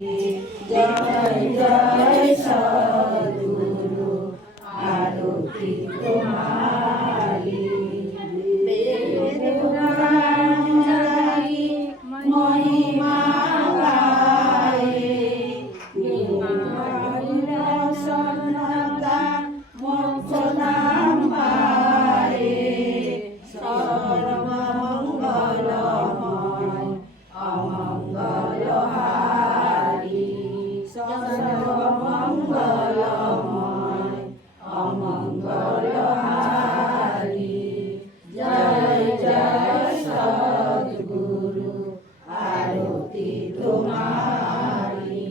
জয় জয় সদ্গুরু আরতি তোমারি বেদ পুরাণ জাগি মহিমা গায়ে সন্নতা মোক্ষ নাম পায়ে সর্বমঙ্গলময় অমঙ্গলহারি সর্বমঙ্গলময় অমঙ্গলহারি জয় জয় সদ্গুরু আরতি তোমারি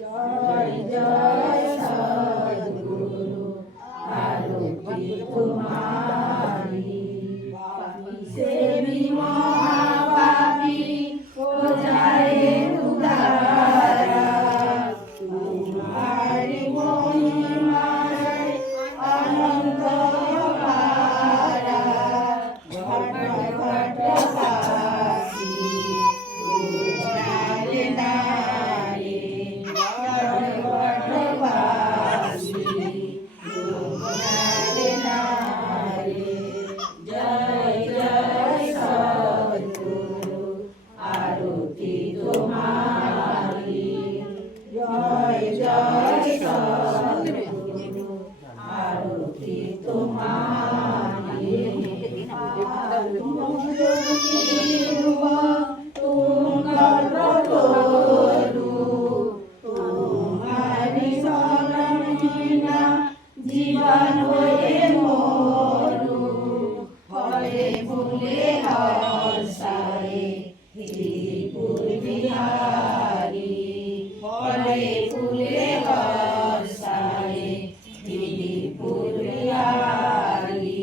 জয় জয় সদ্গুরু আরতি তোমারি সেবি মহাপাপী যায় উদারা তোমারি মহিমায় অনন্ত পারা ঘট ঘট বাসি উদারে নারে ঘট ঘট বাসি উদারে নারে জয় জয় সদ্গুরু আরতি তোমারি জয় জয় সদ্গুরু আরতি তোমারি তোমারি শরণ বিনা জীবন হয়ে মরু ফলে ফুলে হর্ষায়ে ত্রিপুর বিহারী ফলে ফুলে